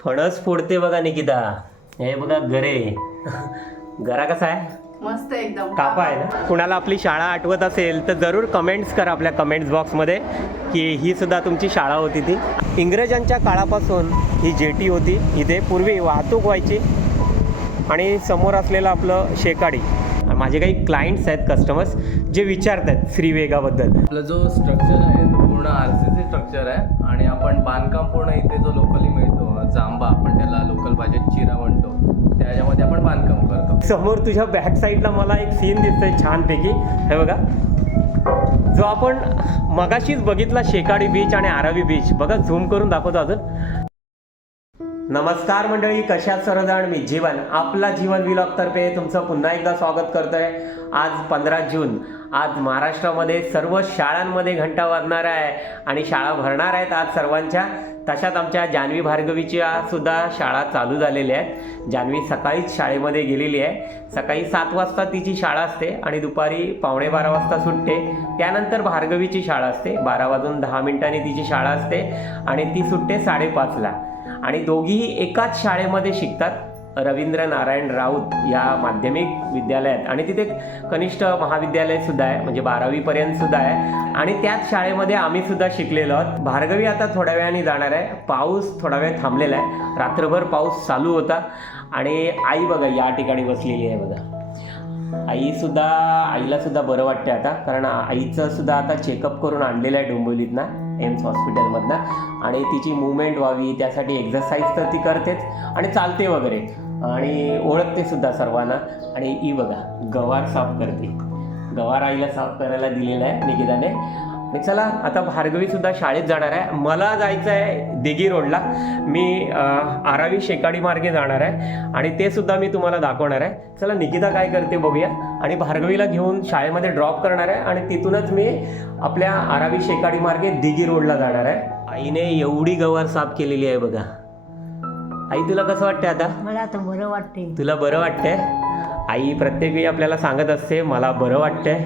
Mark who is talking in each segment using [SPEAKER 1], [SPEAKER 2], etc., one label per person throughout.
[SPEAKER 1] फणस फोडते बघा निकिता. हे बघा गरे गरा कसा आहे?
[SPEAKER 2] मस्त एकदम.
[SPEAKER 1] कापा आहे ना? कुणाला आपली शाळा आठवत असेल तर जरूर कमेंट्स करा आपल्या कमेंट्स बॉक्समध्ये की ही सुद्धा तुमची शाळा होती ती. इंग्रजांच्या काळापासून ही जेटी होती. इथे पूर्वी वाहतूक व्हायची आणि समोर असलेलं आपलं शेकाडी. माझे काही क्लायंट्स आहेत कस्टमर्स जे विचारत आहेत श्रीवेगाबद्दल
[SPEAKER 3] आपला जो स्ट्रक्चर आहे तो पूर्ण आर सी सी स्ट्रक्चर आहे. आणि आपण बांधकाम पूर्ण इथे जो लोकली मिळतो जांबा आपण त्याला लोकल भाषेत चिरा म्हणतो. त्याच्यामध्ये आपण बांधकाम करतो.
[SPEAKER 1] समोर तुझ्या बॅक साईडला मला एक सीन दिसतोय छानपैकी. हे बघा. जो आपण मगाशीच बघितला शेकाडी बीच आणि आरावी बीच बघा झूम करून दाखवतो अजून. नमस्कार मंडळी कशात सरजाण मी जीवन आपला जीवन विलॉग तर्फे तुमचं पुन्हा एकदा स्वागत करतोय. आज पंधरा जून. आज महाराष्ट्रामध्ये सर्व शाळांमध्ये घंटा वाजणार आहे आणि शाळा भरणार आहेत आज सर्वांच्या. तशात आमच्या जान्हवी भार्गवीच्या सुद्धा शाळा चालू झालेल्या आहेत. जान्हवी सकाळीच शाळेमध्ये गेलेली आहे. सकाळी सात वाजता तिची शाळा असते आणि दुपारी पावणे बारा वाजता सुटते. त्यानंतर भार्गवीची शाळा असते. बारा वाजून दहा मिनिटांनी तिची शाळा असते आणि ती सुटते साडेपाचला. आणि दोघीही एकाच शाळेमध्ये शिकतात. रवींद्र नारायण राऊत या माध्यमिक विद्यालयात. आणि तिथे कनिष्ठ महाविद्यालय सुद्धा आहे म्हणजे बारावीपर्यंत सुद्धा आहे. आणि त्याच शाळेमध्ये आम्ही सुद्धा शिकलेलो आहोत. भार्गवी आता थोड्या वेळाने जाणार आहे. पाऊस थोडा वेळ थांबलेला आहे. रात्रभर पाऊस चालू होता. आणि आई बघा या ठिकाणी बसलेली आहे बघा. आई सुद्धा आईला सुद्धा बरं वाटतं आता. कारण आईचं सुद्धा आता चेकअप करून आणलेलं आहे डोंबिवलीतनं. एम्स हॉस्पिटलमधनं. आणि तिची मुवमेंट व्हावी त्यासाठी एक्झरसाईज तर ती करतेच आणि चालते वगैरे. आणि ओळखते सुद्धा सर्वांना. आणि ही बघा गवार साफ करते. गवार आईला साफ करायला दिलेला आहे निकिताने. आणि चला आता भार्गवी सुद्धा शाळेत जाणार आहे. मला जायचं आहे दिघी रोडला. मी आरावी शेकाडी मार्गे जाणार आहे. आणि ते सुद्धा मी तुम्हाला दाखवणार आहे. चला निकिता काय करते बघूया. आणि भार्गवीला घेऊन शाळेमध्ये ड्रॉप करणार आहे आणि तिथूनच मी आपल्या आरावी शेकाडी मार्गे दिघी रोडला जाणार आहे. आईने एवढी गवार साफ केलेली आहे बघा. आई तुला कसं वाटतंय आता?
[SPEAKER 4] मला आता बरं वाटते
[SPEAKER 1] तुला बरं वाटतंय? आई प्रत्येक वेळी आपल्याला सांगत असते मला बरं वाटतंय.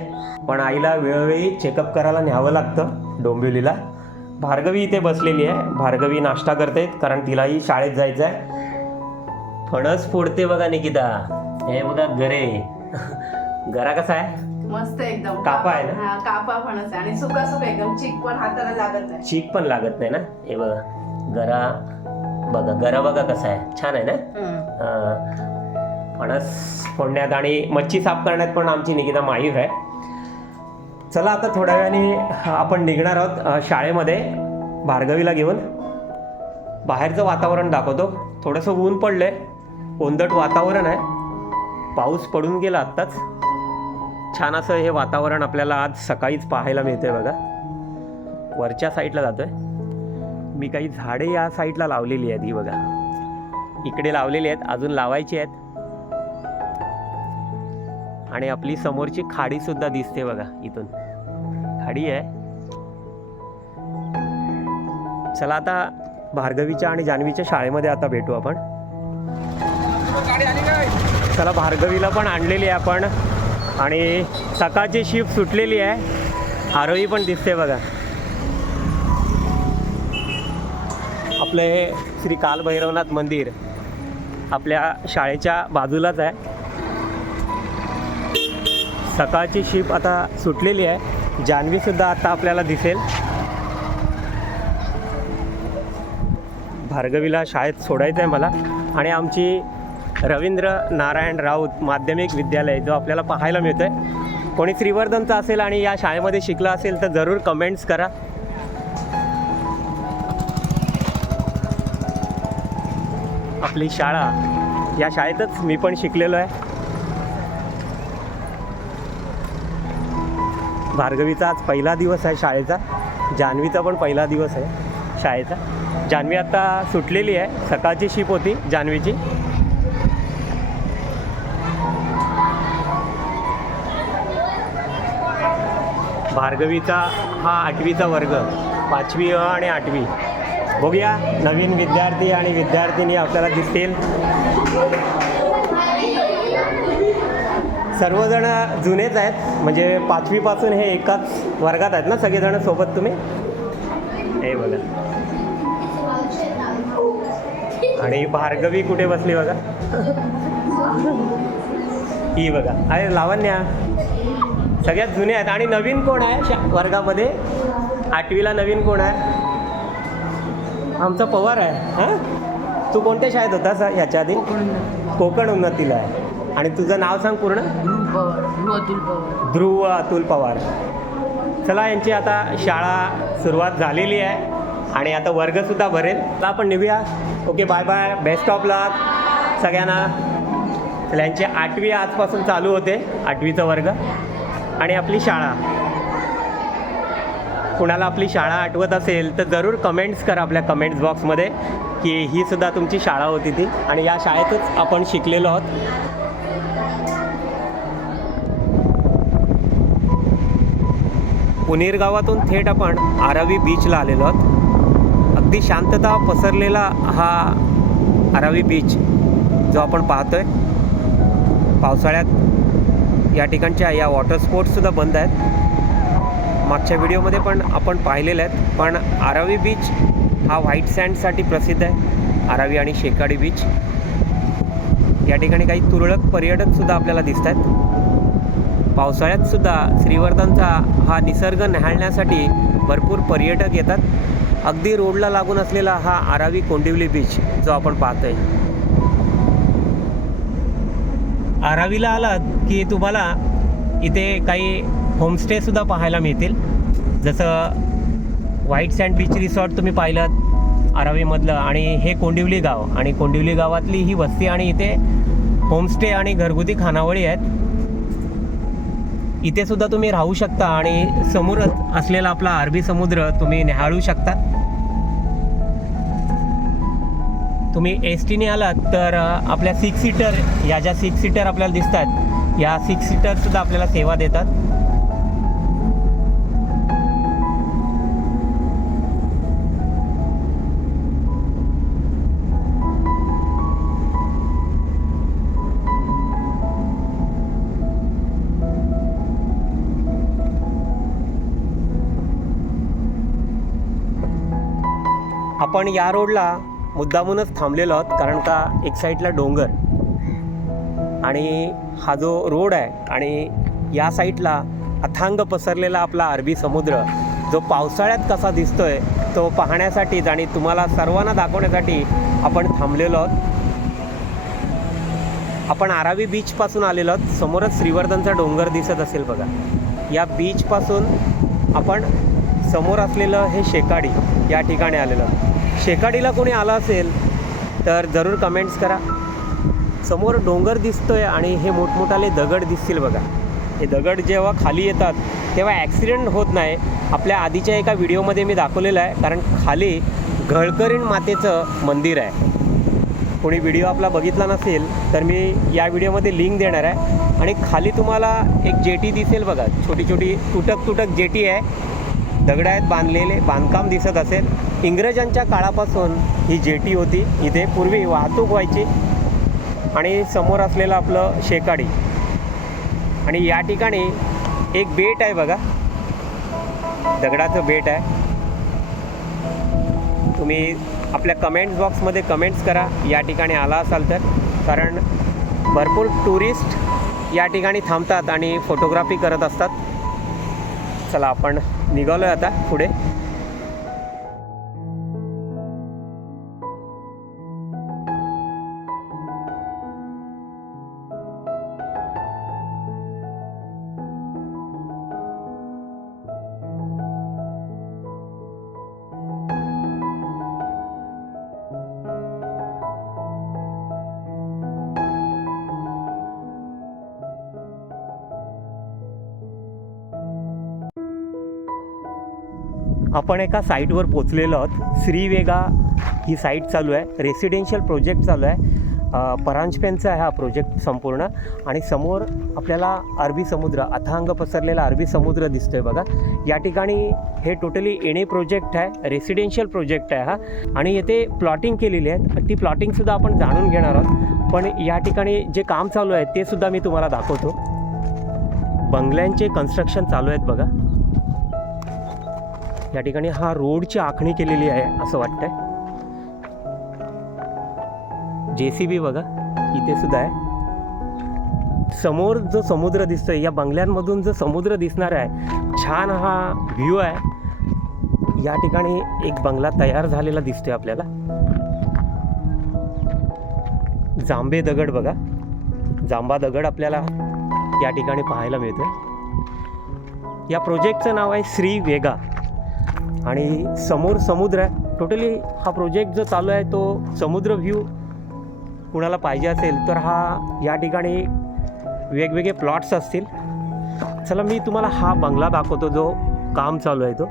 [SPEAKER 1] पण आईला वेळोवेळी चेकअप करायला न्यावं लागतं डोंबिवलीला. भार्गवी इथे बसलेली आहे. भार्गवी नाश्ता करते कारण तिलाही शाळेत जायचं आहे फणस फोडते बघा निकिता. हे बघा गरे. गरा कसा आहे?
[SPEAKER 2] मस्त एकदम.
[SPEAKER 1] कापा आहे ना?
[SPEAKER 2] हा कापा फणस आहे. आणि सुका सुका एकदम चिक पण हाताला लागत नाही.
[SPEAKER 1] चीक पण लागत नाही ना? हे बघा. गरा बघा गरा बघा कसा आहे. छान आहे ना? अं, फणस फोडण्यात आणि मच्छी साफ करण्यात पण आमची निकिता माहीर आहे. चला आता थोड्या वेळाने आपण निघणार आहोत अं, शाळेमध्ये भार्गवीला घेऊन. बाहेरचं वातावरण दाखवतो. थोडंसं ऊन पडलंय. कोंदट वातावरण आहे. पाऊस पडून गेला आत्ताच. छान असं हे वातावरण आपल्याला आज सकाळीच पाहायला मिळतंय बघा. वरच्या साईडला जातोय. मी काही झाडे या साईडला लावलेली आहेत ही बघा. इकडे लावलेली आहेत अजून लावायची आहेत. आणि आपली समोरची खाडी सुद्धा दिसते बघा इथून. खाडी आहे. चला आता भार्गवीच्या आणि जान्हवीच्या शाळेमध्ये आता भेटू आपण. चला भार्गवीला पण आणलेली आहे आपण. आणि सकाळची शिफ्ट सुटलेली आहे. आरोही पण दिसते बघा. आपलं हे श्री कालभैरवनाथ मंदिर आपल्या शाळेच्या बाजूलाच आहे. सकाळची शिप आता सुटलेली आहे. जान्हवीसुद्धा आता आपल्याला दिसेल. भार्गवीला शाळेत सोडायचं आहे मला. आणि आमची रवींद्र नारायण राऊत माध्यमिक विद्यालय जो आपल्याला पाहायला मिळतोय. कोणी श्रीवर्धनचा असेल आणि या शाळेमध्ये शिकला असेल तर जरूर कमेंट्स करा. आपली शाळा या शाळेतच मी पण शिकलेलो आहे. भार्गवीचा आज पहिला दिवस आहे शाळेचा. जान्हवीचा पण पहिला दिवस आहे शाळेचा. जान्हवी आता सुटलेली आहे. सकाळची शिप होती जान्हवीची. भार्गवीचा हा आठवीचा वर्ग पाचवी अ आणि आठवी. बघूया नवीन विद्यार्थी आणि विद्यार्थिनी आपल्याला दिसतील. सर्वजण जुनेच आहेत म्हणजे पाचवीपासून हे एकाच वर्गात आहेत ना सगळेजण सोबत तुम्ही? हे बघा. आणि भार्गवी कुठे बसली बघा? ही बघा. अरे लावण्या. सगळ्यात जुने आहेत. आणि नवीन कोण आहे? शा वर्गामध्ये? आठवीला नवीन कोण आहे? आमचा पवार आहे. हां? तू कोणत्या शाळेत होतास ह्याच्या आधी? कोकण उन्नतीला. आहे. आणि तुझं नाव सांग पूर्ण. ध्रुव अतुल पवार. चला यांची आता शाळा सुरुवात झालेली आहे. आणि आता वर्गसुद्धा भरेल. तर आपण निघूया. Okay bye bye best of luck सगळ्यांना. चला यांची आठवी आजपासून चालू होते. आठवीचा वर्ग. आणि आपली शाळा. कुणाला आपली शाळा आठवत असेल तर जरूर कमेंट्स करा आपल्या कमेंट्स बॉक्समध्ये की ही सुद्धा तुमची शाळा होती ती. आणि या शाळेतच आपण शिकलेलो आहोत. पुणेर गावातून थेट आपण आरावी बीचला आलेलो आहोत. अगदी शांतता पसरलेला हा आरावी बीच जो आपण पाहतोय. पावसाळ्यात या ठिकाणच्या या वॉटर स्पोर्ट्ससुद्धा बंद आहेत. मागच्या व्हिडिओमध्ये पण आपण पाहिलेले आहेत पण आरावी बीच हा व्हाईट सँडसाठी प्रसिद्ध आहे. आरावी आणि शेकाडी बीच या ठिकाणी काही तुरळक पर्यटकसुद्धा आपल्याला दिसत आहेत. पावसाळ्यातसुद्धा श्रीवर्धनचा हा निसर्ग न्याहाळण्यासाठी भरपूर पर्यटक येतात. अगदी रोडला लागून असलेला हा आरावी कोंडिवली बीच जो आपण पाहतोय. आरावीला आलात की तुम्हाला इथे काही होमस्टेसुद्धा पाहायला मिळतील. जसं व्हाईट सँड बीच रिसॉर्ट तुम्ही पाहिलं आरावीमधलं आणि हे कोंडिवली गाव. आणि कोंडिवली गावातली ही वस्ती आणि इथे होमस्टे आणि घरगुती खानावळी आहेत. इथे सुद्धा तुम्ही राहू शकता आणि समोरच असलेला आपला अरबी समुद्र तुम्ही निहाळू शकता. तुम्ही एस टीने आलात तर आपल्या सिक्स सीटर या ज्या सिक्स सीटर आपल्याला दिसतात या सिक्स सीटर सुद्धा आपल्याला सेवा देतात. आपण या रोडला मुद्दामूनच थांबलेलो आहोत कारण का एक साईडला डोंगर आणि हा जो रोड आहे आणि या साईडला अथांग पसरलेला आपला अरबी समुद्र जो पावसाळ्यात कसा दिसतोय तो पाहण्यासाठीच आणि तुम्हाला सर्वांना दाखवण्यासाठी आपण थांबलेलो आहोत. आपण आरावी बीचपासून आलेलो आहोत. समोरच श्रीवर्धनचा डोंगर दिसत असेल बघा. या बीचपासून आपण समोर असलेलं हे शेकाडी या ठिकाणी आलेलं आहोत. शेकाडीला कोणी आलं असेल तर जरूर कमेंट्स करा. समोर डोंगर दिसतोय आणि हे मोठमोठाले दगड दिसतील बघा. हे दगड जेव्हा खाली येतात तेव्हा ॲक्सिडेंट होत नाही. आपल्या आधीच्या एका व्हिडिओमध्ये मी दाखवलेलं आहे कारण खाली घळकरीण मातेचं मंदिर आहे. कोणी व्हिडिओ आपला बघितला नसेल तर मी या व्हिडिओमध्ये लिंक देणार आहे. आणि खाली तुम्हाला एक जेटी दिसेल बघा. छोटी छोटी तुटक तुटक जेटी आहे. दगड आहेत बांधलेले बांधकाम दिसत असेल. इंग्रजांच्या काळापासून ही जेटी होती. इथे पूर्वी वाहतूक व्हायची आणि समोर असलेलं आपलं शेकाडी. आणि या ठिकाणी एक बेट आहे बघा. दगडाचं बेट आहे. तुम्ही आपल्या कमेंट्स बॉक्समध्ये कमेंट्स करा. या ठिकाणी आला असाल तर. कारण भरपूर टुरिस्ट या ठिकाणी थांबतात आणि फोटोग्राफी करत असतात. चला आपण निघालो आहे आता पुढे. आपण एका साईटवर पोचलेलो आहोत. श्रीवेगा ही साईट चालू आहे. रेसिडेन्शियल प्रोजेक्ट चालू आहे. परांजपेनचा आहे हा प्रोजेक्ट संपूर्ण. आणि समोर आपल्याला अरबी समुद्र अथांग पसरलेला अरबी समुद्र दिसतोय बघा. या ठिकाणी हे टोटली एणे प्रोजेक्ट आहे. रेसिडेन्शियल प्रोजेक्ट आहे हा. आणि येथे प्लॉटिंग केलेली आहे ती प्लॉटिंगसुद्धा आपण जाणून घेणार आहोत. पण या ठिकाणी जे काम चालू आहे ते सुद्धा मी तुम्हाला दाखवतो. बंगल्यांचे कन्स्ट्रक्शन चालू आहेत बघा. या ठिकाणी हा रोडची आखणी केलेली आहे असं वाटतंय. जे सी बी बघा इथे सुद्धा आहे. समोर जो समुद्र दिसतोय या बंगल्यांमधून जो समुद्र दिसणार आहे छान हा व्ह्यू आहे. या ठिकाणी एक बंगला तयार झालेला दिसतोय आपल्याला. जांबे दगड बघा. जांबा दगड आपल्याला या ठिकाणी पाहायला मिळतोय. या प्रोजेक्टचं नाव आहे श्री वेगा. आणि समोर समुद्र आहे. टोटली हा प्रोजेक्ट जो चालू आहे तो समुद्र व्ह्यू कुणाला पाहिजे असेल तर हा या ठिकाणी वेगवेगळे प्लॉट्स असतील. चला मी तुम्हाला हा बंगला दाखवतो जो काम चालू आहे तो.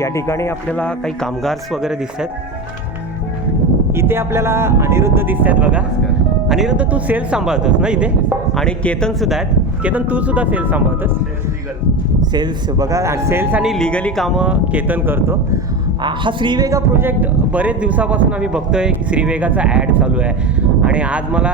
[SPEAKER 1] या ठिकाणी आपल्याला काही कामगार्स वगैरे दिसत आहेत इथे आपल्याला अनिरुद्ध दिसत आहेत बघा अनिरुद्ध तू सेल्स सांभाळतोस ना इथे? आणि केतन सुद्धा आहेत. केतन तू सुद्धा सेल्स सांभाळतोस? सेल्स बघा सेल्स आणि लिगली कामं केतन करतो. हा श्रीवेगा प्रोजेक्ट बरेच दिवसापासून आम्ही बघतोय. की श्रीवेगाचा ॲड चालू आहे. आणि आज मला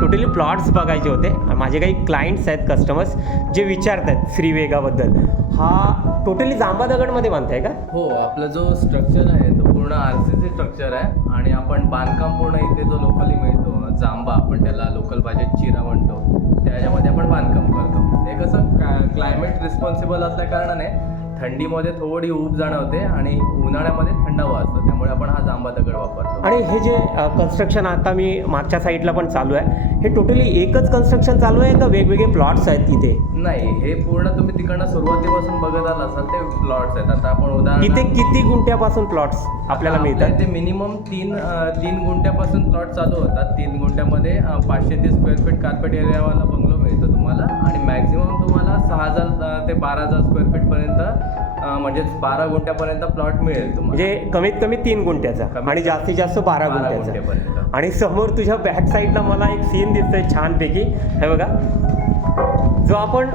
[SPEAKER 1] टोटली प्लॉट्स बघायचे होते. माझे काही क्लायंट्स आहेत कस्टमर्स जे विचारत आहेत श्रीवेगाबद्दल. हा टोटली जांबा दगडमध्ये बांधताय का?
[SPEAKER 3] हो आपला जो स्ट्रक्चर आहे तो पूर्ण आर सी सी स्ट्रक्चर आहे. आणि आपण बांधकाम पूर्ण इथे जो लोकली मिळतो जांबा आपण त्याला लोकल भाषेत चिरा म्हणतो. त्याच्यामध्ये आपण बांधकाम करतो. कसं क्लायमेट रिस्पॉन्सिबल असल्या कारणाने थंडीमध्ये थोडी ऊब जाणवते आणि उन्हाळ्यामध्ये थंडावा असतो. त्यामुळे आपण हा जांबा दगड वापरतो.
[SPEAKER 1] आणि हे जे कन्स्ट्रक्शन आता मी मागच्या साईडला पण चालू आहे हे टोटली एकच कन्स्ट्रक्शन चालू आहे का वेगवेगळे प्लॉट्स आहेत इथे
[SPEAKER 3] नाही हे पूर्ण तुम्ही तिकडनं सुरुवातीपासून बघत आला असाल ते प्लॉट्स आहेत. आता आपण उदाहरण
[SPEAKER 1] इथे किती गुंठ्यापासून प्लॉट्स आपल्याला मिळतात?
[SPEAKER 3] ते मिनिमम तीन तीन गुंठ्यापासून प्लॉट चालू होतात. तीन गुंठ्यामध्ये अ, पाचशे ते स्क्वेअर फीट कार्पेट एरियावाला बंगलो मिळतो तुम्हाला. आणि मॅक्झिमम तुम्हाला सहा हजार ते बारा हजार स्क्वेअर फीटपर्यंत म्हणजेच बारा गुंठ्यापर्यंत प्लॉट मिळेल तुम्हाला.
[SPEAKER 1] म्हणजे कमीत कमी तीन गुंठ्याचा. आणि जास्तीत जास्त बारा गुंठ्याचा. आणि समोर तुझ्या बॅक साईडला मला एक सीन दिसतोय छानपैकी. हे बघा. जो आपण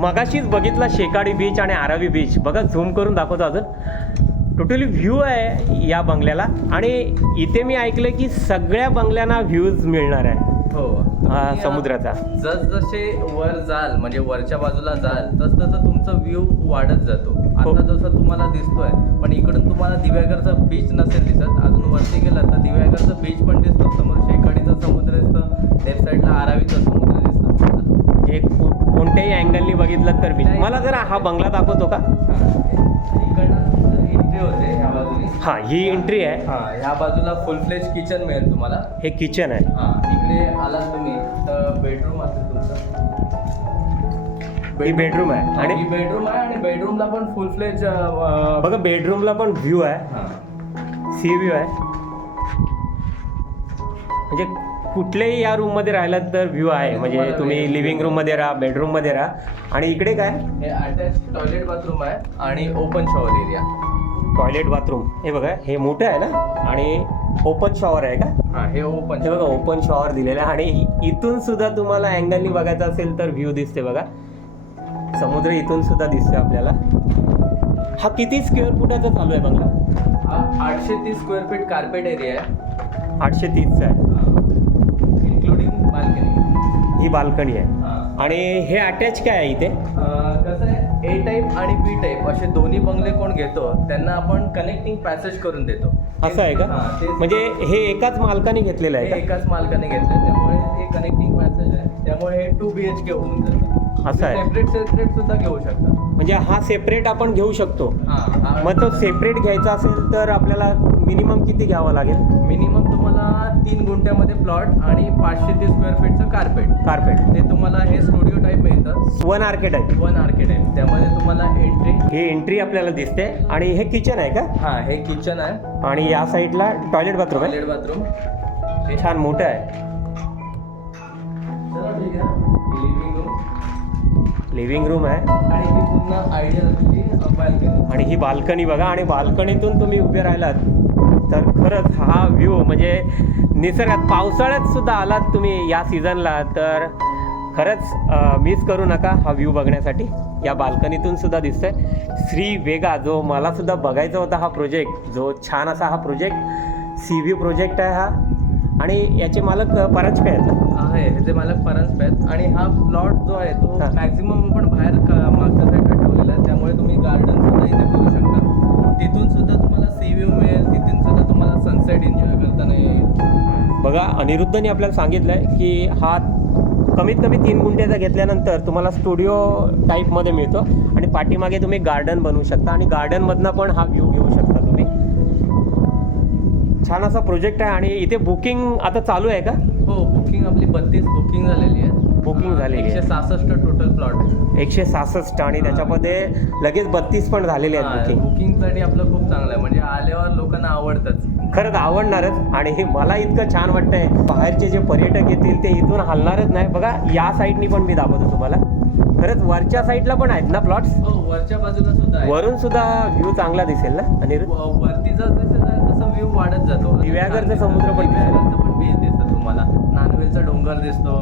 [SPEAKER 1] मगाशीच बघितला शेकाडी बीच आणि आरावी बीच बघा झूम करून दाखवतो अजून. टोटली व्ह्यू आहे या बंगल्याला. आणि इथे मी ऐकलं की सगळ्या बंगल्यांना व्ह्यूज मिळणार आहे.
[SPEAKER 3] हो
[SPEAKER 1] हा, समुद्राचा.
[SPEAKER 3] जसजसे वर जाल म्हणजे वरच्या बाजूला जाल तस तसं तुमचं व्ह्यू वाढत जातो.
[SPEAKER 1] हो.
[SPEAKER 3] आता जसं तुम्हाला दिसतोय पण इकडून तुम्हाला दिव्यागरचा बीच नसेल दिसत. अजून वरती गेला तर दिव्यागरचा बीच पण दिसतो समोर शेकाडीचा समुद्र दिसतं लेफ्ट साईडला आरावीचा समुद्र दिसतो.
[SPEAKER 1] म्हणजे को- कोणत्याही अँगलनी बघितलं तर बीच मला जरा हा बंगला दाखवतो का? हा ही एंट्री आहे.
[SPEAKER 3] हा ह्या बाजूला फुल फ्लेज किचन मिळेल तुम्हाला.
[SPEAKER 1] हे किचन आहे.
[SPEAKER 3] हा इकडे आलात तुम्ही तर बेडरूम असेल तुमचं.
[SPEAKER 1] ही बेडरूम आहे.
[SPEAKER 3] आणि
[SPEAKER 1] आणि
[SPEAKER 3] बेडरूम आहे आणि बेडरूमला पण फुल फ्लेज
[SPEAKER 1] बघा बेडरूमला पण व्ह्यू आहे. सी व्ह्यू आहे. म्हणजे कुठल्याही या रूममध्ये राहिलात तर व्ह्यू आहे. म्हणजे तुम्ही लिव्हिंग रूममध्ये राहा बेडरूममध्ये राहा. आणि इकडे काय?
[SPEAKER 3] हे अटॅच टॉयलेट बाथरूम आहे आणि open shower area
[SPEAKER 1] toilet bathroom. हे बघा हे मोठं आहे ना? आणि ओपन शॉवर आहे का?
[SPEAKER 3] हा हे ओपन
[SPEAKER 1] हे बघा ओपन शॉवर दिलेलं आहे. आणि इथून सुद्धा तुम्हाला अँगलनी बघायचं असेल तर व्ह्यू दिसते बघा. समुद्र इथून सुद्धा दिसतोय आपल्याला. हा किती स्क्वेअर फुटाचा चालू आहे बंगला?
[SPEAKER 3] हा आठशे तीस स्क्वेअर फीट कार्पेट एरिया आहे.
[SPEAKER 1] आठशे तीसचा आहे.
[SPEAKER 3] इन्क्लुडिंग बाल्कनी
[SPEAKER 1] ही बाल्कनी आहे. आणि हे अटॅच काय आहे इथे?
[SPEAKER 3] कसं आहे? ए टाईप आणि बी टाईप असे दोन्ही बंगले कोण घेतो त्यांना आपण कनेक्टिंग पॅसेज करून देतो.
[SPEAKER 1] असं आहे का?
[SPEAKER 3] हा, ते-
[SPEAKER 1] म्हणजे हे एकाच मालकाने घेतलेलं
[SPEAKER 3] हे
[SPEAKER 1] आहे
[SPEAKER 3] एकाच मालकाने घेतले त्यामुळे हे कनेक्टिंग पॅसेज आहे. त्यामुळे हे टू बी एच के होऊन जातं.
[SPEAKER 1] असं आहे.
[SPEAKER 3] सेपरेट सेपरेट सुद्धा घेऊ शकता.
[SPEAKER 1] म्हणजे हा सेपरेट आपण घेऊ शकतो.
[SPEAKER 3] हा
[SPEAKER 1] मग तो सेपरेट घ्यायचा असेल तर आपल्याला मिनिमम किती घ्यावं लागेल?
[SPEAKER 3] मिनिमम तुम्हाला तीन गुंठ्यामध्ये प्लॉट आणि पाचशे ते स्क्वेअर फीटचं कार्पेट
[SPEAKER 1] कार्पेट
[SPEAKER 3] ते तुम्हाला हे स्टुडिओ टाईप मिळतं.
[SPEAKER 1] वन आर्केट आहे
[SPEAKER 3] वन आर्केट आहे त्यामध्ये तुम्हाला एंट्री
[SPEAKER 1] ही एंट्री आपल्याला दिसते. आणि हे किचन आहे का?
[SPEAKER 3] हा हे किचन आहे.
[SPEAKER 1] आणि या साईडला टॉयलेट बाथरूम आहे.
[SPEAKER 3] टॉयलेट बाथरूम
[SPEAKER 1] छान मोठं आहे.
[SPEAKER 3] लिव्हिंग रूम
[SPEAKER 1] लिव्हिंग रूम आहे.
[SPEAKER 3] आणि ही पुन्हा आयडिया
[SPEAKER 1] आणि ही बाल्कनी बघा. आणि बाल्कनीतून तुम्ही उभे राहिलात. तर खरंच हा व्ह्यू म्हणजे निसर्गात पावसाळ्यात सुद्धा आलात तुम्ही या सीझनला तर खरंच मिस करू नका हा व्ह्यू बघण्यासाठी. या बाल्कनीतून सुद्धा दिसतोय. श्री वेगा जो मला सुद्धा बघायचा होता हा प्रोजेक्ट जो छान असा हा प्रोजेक्ट सी व्ही प्रोजेक्ट आहे हा. आणि याचे मालक परांजपे आहेत ना?
[SPEAKER 3] आहे ह्याचे मालक परांजपे आहेत. आणि हा प्लॉट जो आहे तो. मॅक्झिमम आपण बाहेर क- मागच्या साईडला ठेवलेला आहे. त्यामुळे तुम्ही गार्डन सुद्धा इथे करू शकता. तिथून सुद्धा तुम्हाला साईड एन्जॉय करताना येईल
[SPEAKER 1] बघा अनिरुद्धने आपल्याला सांगितलं आहे की हा कमीत कमी तीन गुंठ्याचा घेतल्यानंतर तुम्हाला स्टुडिओ टाईपमध्ये मिळतो आणि पाठीमागे तुम्ही गार्डन बनवू शकता आणि गार्डनमधनं पण हा व्ह्यू घेऊ शकता तुम्ही. छान असा प्रोजेक्ट आहे आणि इथे बुकिंग आता चालू आहे का?
[SPEAKER 3] हो बुकिंग आपली बत्तीस बुकिंग झालेली आहे.
[SPEAKER 1] झालेली आहे.
[SPEAKER 3] एकशे सहासष्ट टोटल प्लॉट
[SPEAKER 1] एकशे सहासष्ट आणि त्याच्यामध्ये लगेच बत्तीस पण झालेले आहेत बुकिंग
[SPEAKER 3] बुकिंगसाठी आपलं खूप चांगलं आहे. म्हणजे आल्यावर लोकांना आवडतंच.
[SPEAKER 1] खरंच आवडणारच आणि मला इतकं छान वाटतंय. बाहेरचे जे पर्यटक येतील ते इथून हलणारच नाही. बघा या साईडनी पण मी दाखवतो तुम्हाला. खरंच वरच्या साईडला पण आहेत ना प्लॉट्स
[SPEAKER 3] हो वरच्या बाजूला सुद्धा
[SPEAKER 1] वरून सुद्धा व्ह्यू चांगला दिसेल ना आणि
[SPEAKER 3] वरती जसं व्ह्यू वाढत जातो.
[SPEAKER 1] दिव्यागरचं समुद्र पण दिसेल.
[SPEAKER 3] तुम्हाला. नानवेलचा डोंगर दिसतो.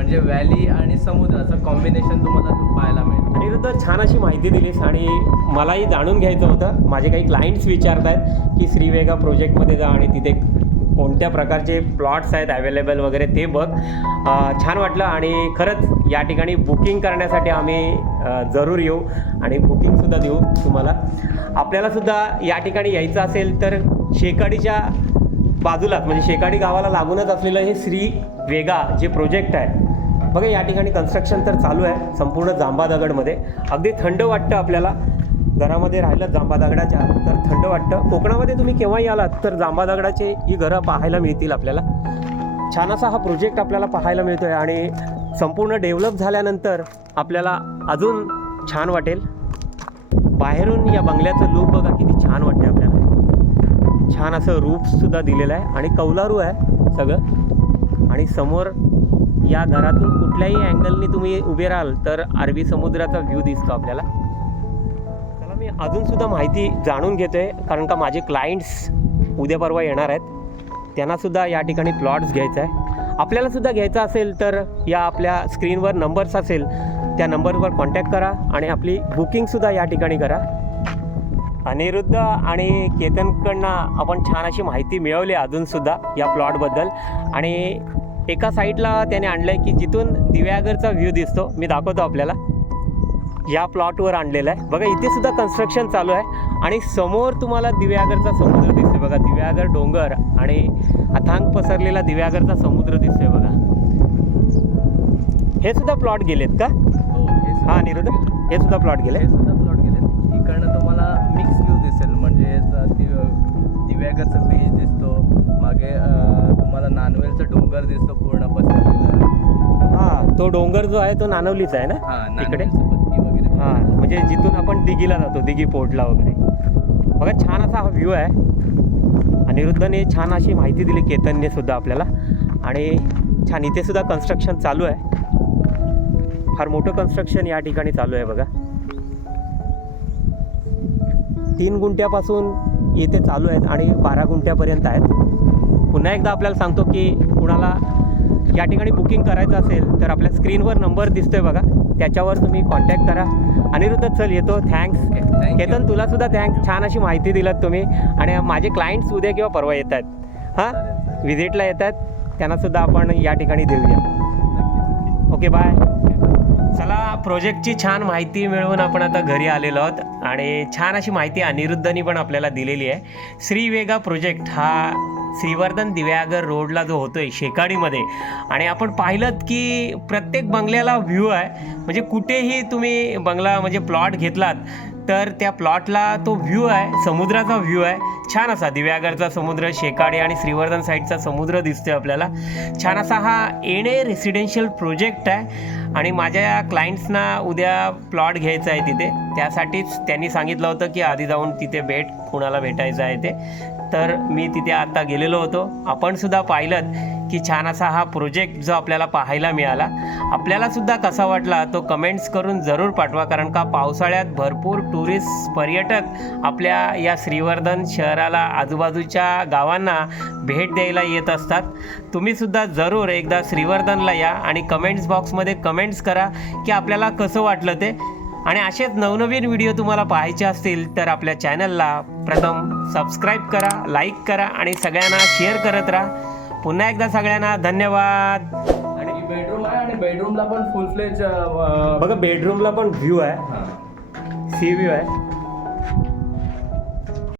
[SPEAKER 3] म्हणजे व्हॅली आणि समुद्राचं कॉम्बिनेशन तुम्हाला पाहायला मिळेल
[SPEAKER 1] अनिरुद्ध छान अशी माहिती दिलीस आणि मलाही जाणून घ्यायचं होतं. माझे काही क्लायंट्स विचारत आहेत की श्रीवेगा प्रोजेक्टमध्ये जा आणि तिथे कोणत्या प्रकारचे प्लॉट्स आहेत अवेलेबल वगैरे ते बघ. छान वाटलं आणि खरंच या ठिकाणी बुकिंग करण्यासाठी आम्ही जरूर येऊ आणि बुकिंगसुद्धा देऊ तुम्हाला. आपल्यालासुद्धा या ठिकाणी यायचं असेल तर शेकाडीच्या बाजूलाच म्हणजे शेकाडी गावाला लागूनच असलेलं हे श्री वेगा जे प्रोजेक्ट आहे बघा या ठिकाणी कन्स्ट्रक्शन तर चालू आहे संपूर्ण जांबा दगडमध्ये अगदी थंड वाटतं आपल्याला. घरामध्ये राहिलं जांबा दगडाच्या तर थंड वाटतं. कोकणामध्ये तुम्ही केव्हाही आलात तर जांबा दगडाचे ही घरं पाहायला मिळतील आपल्याला. छान असा हा प्रोजेक्ट आपल्याला पाहायला मिळतो आहे आणि संपूर्ण डेव्हलप झाल्यानंतर आपल्याला अजून छान वाटेल. बाहेरून या बंगल्याचं लूप बघा किती छान वाटते आपल्याला. छान असं रूपसुद्धा दिलेलं आहे आणि कौलारू आहे सगळं. आणि समोर या घरातून कुठल्याही अँगलनी तुम्ही उभे राहाल तर अरबी समुद्राचा व्ह्यू दिसतो आपल्याला. चला मी अजूनसुद्धा माहिती जाणून घेतो आहे कारण का माझे क्लायंट्स उद्या परवा येणार आहेत. त्यांनासुद्धा या ठिकाणी प्लॉट्स घ्यायचा आहे आपल्यालासुद्धा घ्यायचा असेल तर या आपल्या स्क्रीनवर नंबर्स असेल त्या नंबरवर कॉन्टॅक्ट करा आणि आपली बुकिंगसुद्धा या ठिकाणी करा. अनिरुद्ध आणि केतनकडनं आपण छान अशी माहिती मिळवली अजूनसुद्धा या प्लॉटबद्दल आणि एका साईडला त्याने आणलं आहे की जिथून दिव्यागरचा व्ह्यू दिसतो मी दाखवतो आपल्याला. या प्लॉटवर आणलेला आहे. बघा इथे सुद्धा कन्स्ट्रक्शन चालू आहे. आणि समोर तुम्हाला दिव्यागरचा समुद्र दिसतोय बघा. दिव्यागर डोंगर आणि अथांग पसरलेला दिव्यागरचा समुद्र दिसतोय बघा. हे सुद्धा प्लॉट गेलेत का?
[SPEAKER 3] हो हे सुद्धा
[SPEAKER 1] हा सुद्धा प्लॉट गेले
[SPEAKER 3] हे सुद्धा प्लॉट गेले इकडनं तुम्हाला मिक्स व्ह्यू दिसेल. म्हणजे दिव्यागरचा बीच दिसतो. मागे तुम्हाला नानवेलचा डोंगर दिसतो पूर्ण पसरलेला
[SPEAKER 1] हा तो डोंगर जो आहे तो नानवलीचा आहे ना? तिकडे
[SPEAKER 3] वगैरे.
[SPEAKER 1] हा म्हणजे जिथून आपण दिघीला जातो दिघी पोर्टला वगैरे. बघा छान असा हा व्ह्यू आहे. अनिरुद्धने छान अशी माहिती दिली केतनने सुद्धा आपल्याला. आणि छान इथे सुद्धा कन्स्ट्रक्शन चालू आहे. फार मोठं कन्स्ट्रक्शन या ठिकाणी चालू आहे बघा. तीन गुंठ्यापासून येथे चालू आहेत आणि बारा गुंठ्यापर्यंत आहेत. पुन्हा एकदा आपल्याला सांगतो की कुणाला या ठिकाणी बुकिंग करायचं असेल तर आपल्या स्क्रीनवर नंबर दिसतोय बघा. त्याच्यावर तुम्ही कॉन्टॅक्ट करा. अनिरुद्ध चल येतो. थँक्स. केतन तुला सुद्धा थँक्स छान अशी माहिती दिलात तुम्ही. आणि माझे क्लायंट्स उद्या किंवा परवा येत आहेत. हां? व्हिजिटला येत आहेत. त्यांना सुद्धा आपण या ठिकाणी देऊया. ओके बाय चला प्रोजेक्टची छान माहिती मिळवून आपण आता घरी आलेलो आहोत. आणि छान अशी माहिती अनिरुद्धनी पण आपल्याला दिलेली आहे. श्रीवेगा प्रोजेक्ट हा श्रीवर्धन दिव्यागर रोडला जो होतोय शेकाडीमध्ये. आणि आपण पाहिलं की प्रत्येक बंगल्याला व्ह्यू आहे. म्हणजे कुठेही तुम्ही बंगला म्हणजे प्लॉट घेतलात तर त्या प्लॉटला तो व्ह्यू आहे समुद्राचा व्ह्यू आहे. छान असा दिव्यागडचा समुद्र शेकाडी आणि श्रीवर्धन साईडचा समुद्र दिसतोय आपल्याला. छान असा हा येणे रेसिडेन्शियल प्रोजेक्ट आहे. आणि माझ्या क्लायंट्सना उद्या प्लॉट घ्यायचा आहे तिथे. त्यासाठीच त्यांनी सांगितलं होतं की आधी जाऊन तिथे भेट कुणाला भेटायचं आहे ते. तर मी तिथे आता गेलेलो होतो. आपण सुद्धा पाहिलं की छान असा हा प्रोजेक्ट जो आपल्याला पाहायला मिळाला. आपल्याला सुद्धा कसा वाटला तो कमेंट्स करून जरूर पाठवा. कारण का पावसाळ्यात भरपूर टुरिस्ट पर्यटक आपल्या या श्रीवर्धन शहराला आजूबाजूच्या गावांना भेट द्यायला येत असतात. तुम्ही सुद्धा जरूर एकदा श्रीवर्धनला या आणि कमेंट्स बॉक्समध्ये कमेंट्स करा की आपल्याला कसं वाटलं ते. आणि असेच नवनवीन व्हिडिओ तुम्हाला पाहायचे असतील तर आपल्या चॅनलला प्रथम सबस्क्राईब करा लाईक करा आणि सगळ्यांना शेअर करत राहा. पुन्हा एकदा सगळ्यांना धन्यवाद.
[SPEAKER 3] आणि बेडरूम आहे आणि बेडरूमला पण फुल फ्लेज
[SPEAKER 1] बघा बेडरूमला पण व्ह्यू आहे. सी व्ह्यू आहे.